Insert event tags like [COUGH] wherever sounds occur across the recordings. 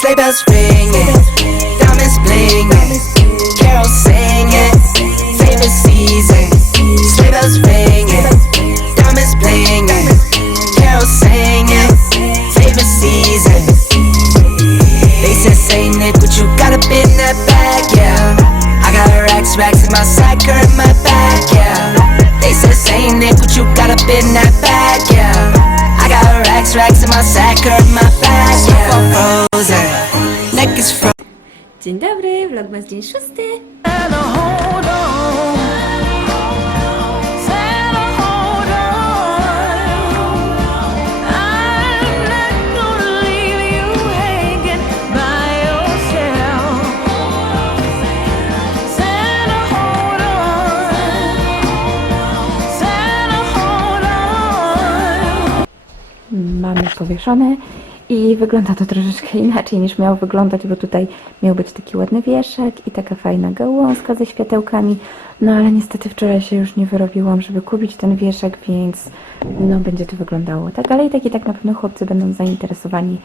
Sleigh bells ringing, diamonds blinging, carols singing, favorite season. Sleigh bells ringing, diamonds blinging, carols singing, favorite season. They said, say Nick, what you got up in that bag, yeah. I got racks, racks in my sack, or in my back, yeah. They said, say Nick, what you got up in that bag, yeah. I got racks, racks in my sack, or in my back, Dzień dobry, vlogmas dzień szósty. Mamy powieszone i wygląda to troszeczkę inaczej niż miało wyglądać, bo tutaj miał być taki ładny wieszak i taka fajna gałązka ze światełkami. No ale niestety wczoraj się już nie wyrobiłam, żeby kupić ten wieszak, więc no będzie to wyglądało tak. Ale i tak i tak na pewno chłopcy będą zainteresowani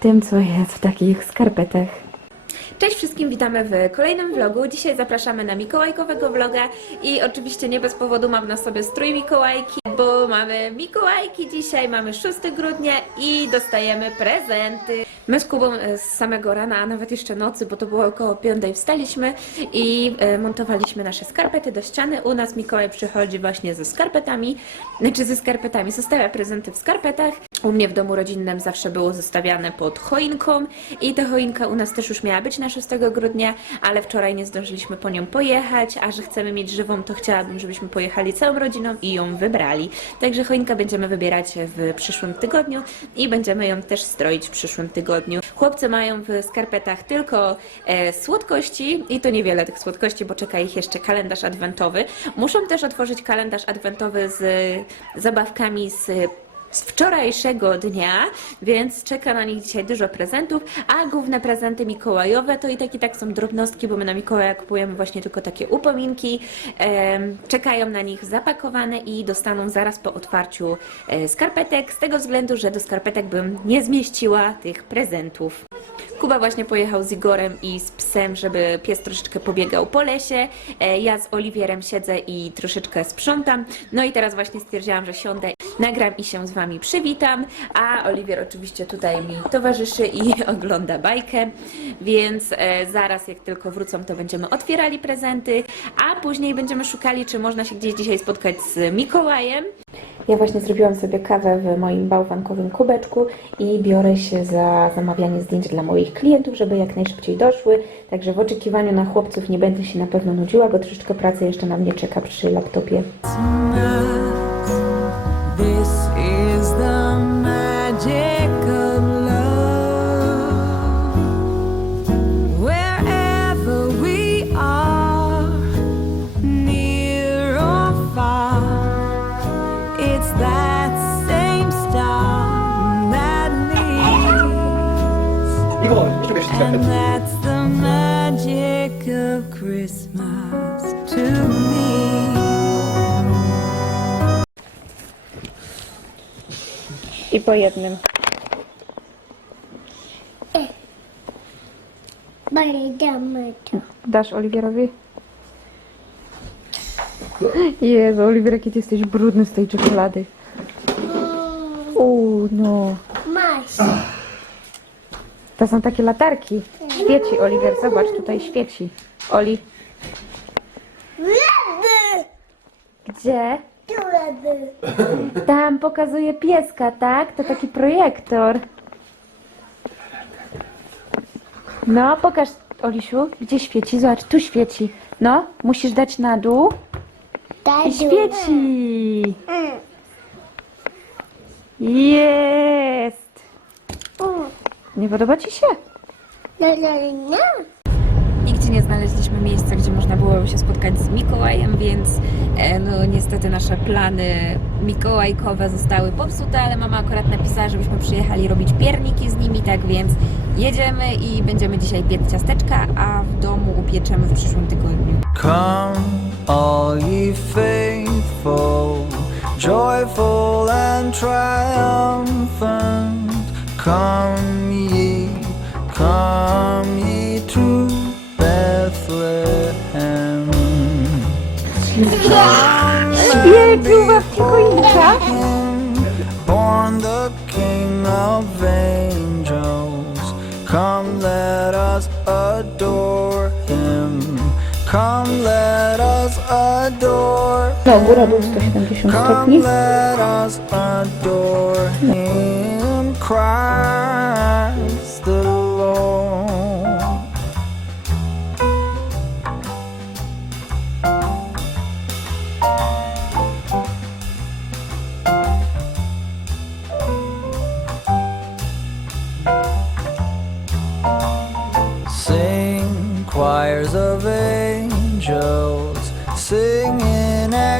tym, co jest w takich skarpetach. Cześć wszystkim, witamy w kolejnym vlogu. Dzisiaj zapraszamy na mikołajkowego vloga i oczywiście nie bez powodu mam na sobie strój Mikołajki, bo mamy Mikołajki dzisiaj, mamy 6 grudnia i dostajemy prezenty. My z Kubą e, z samego rana, a nawet jeszcze nocy, bo to było około 5 wstaliśmy i e, montowaliśmy nasze skarpety do ściany. U nas Mikołaj przychodzi właśnie ze skarpetami, znaczy ze skarpetami, zostawia prezenty w skarpetach. U mnie w domu rodzinnym zawsze było zostawiane pod choinką i ta choinka u nas też już miała być na 6 grudnia, ale wczoraj nie zdążyliśmy po nią pojechać, a że chcemy mieć żywą, to chciałabym, żebyśmy pojechali całą rodziną i ją wybrali. Także choinkę będziemy wybierać w przyszłym tygodniu i będziemy ją też stroić w przyszłym tygodniu. Chłopcy mają w skarpetach tylko e, słodkości i to niewiele tych słodkości, bo czeka ich jeszcze kalendarz adwentowy. Muszą też otworzyć kalendarz adwentowy z zabawkami z z wczorajszego dnia, więc czeka na nich dzisiaj dużo prezentów, a główne prezenty mikołajowe to i tak i tak są drobnostki, bo my na Mikołaja kupujemy właśnie tylko takie upominki. Czekają na nich zapakowane i dostaną zaraz po otwarciu e, skarpetek, z tego względu, że do skarpetek bym nie zmieściła tych prezentów. Kuba właśnie pojechał z Igorem i z psem, żeby pies troszeczkę pobiegał po lesie. E, Ja z Oliwierem siedzę i troszeczkę sprzątam. No i teraz właśnie stwierdziłam, że siądę, nagram i się z Wami przywitam. A Oliwier oczywiście tutaj mi towarzyszy i [LAUGHS] ogląda bajkę. Więc e, zaraz jak tylko wrócą, to będziemy otwierali prezenty, a później będziemy szukali, czy można się gdzieś dzisiaj spotkać z Mikołajem. Ja właśnie zrobiłam sobie kawę w moim bałwankowym kubeczku i biorę się za zamawianie zdjęć dla moich klientów, żeby jak najszybciej doszły. Także w oczekiwaniu na chłopców nie będę się na pewno nudziła, bo troszeczkę pracy jeszcze na mnie czeka przy laptopie. And 시작. that's the magic of Christmas to me. I po jednym. To. Dasz Oliwierowi? Jezu, Oliwier, jaki ty jesteś brudny z tej czekolady. Uuu, no. Masz. To są takie latarki. Świeci, Oliwier, zobacz, tutaj świeci. Oli, Lewy. gdzie? Tu lewy. Tam pokazuje pieska, tak? To taki projektor. No, pokaż, Olisiu, gdzie świeci. Zobacz, tu świeci. No, musisz dać na dół. Daj I świeci. Jest. Nie podoba Ci się? No, no, no. Nigdzie nie znaleźliśmy miejsca, gdzie można było się spotkać z Mikołajem, więc e, no niestety nasze plany mikołajkowe zostały popsute, ale mama akurat napisała, żebyśmy przyjechali robić pierniki z nimi, tak więc jedziemy i będziemy dzisiaj piec ciasteczka, a w domu upieczemy w przyszłym tygodniu. Come, all ye faithful, joyful and triumphant. Come. Born the King of Angels, come let us adore him. Come let us adore him. No, góra Come let us adore him. Cry.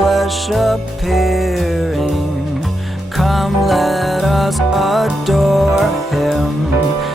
flesh appearing. Come, let us adore him.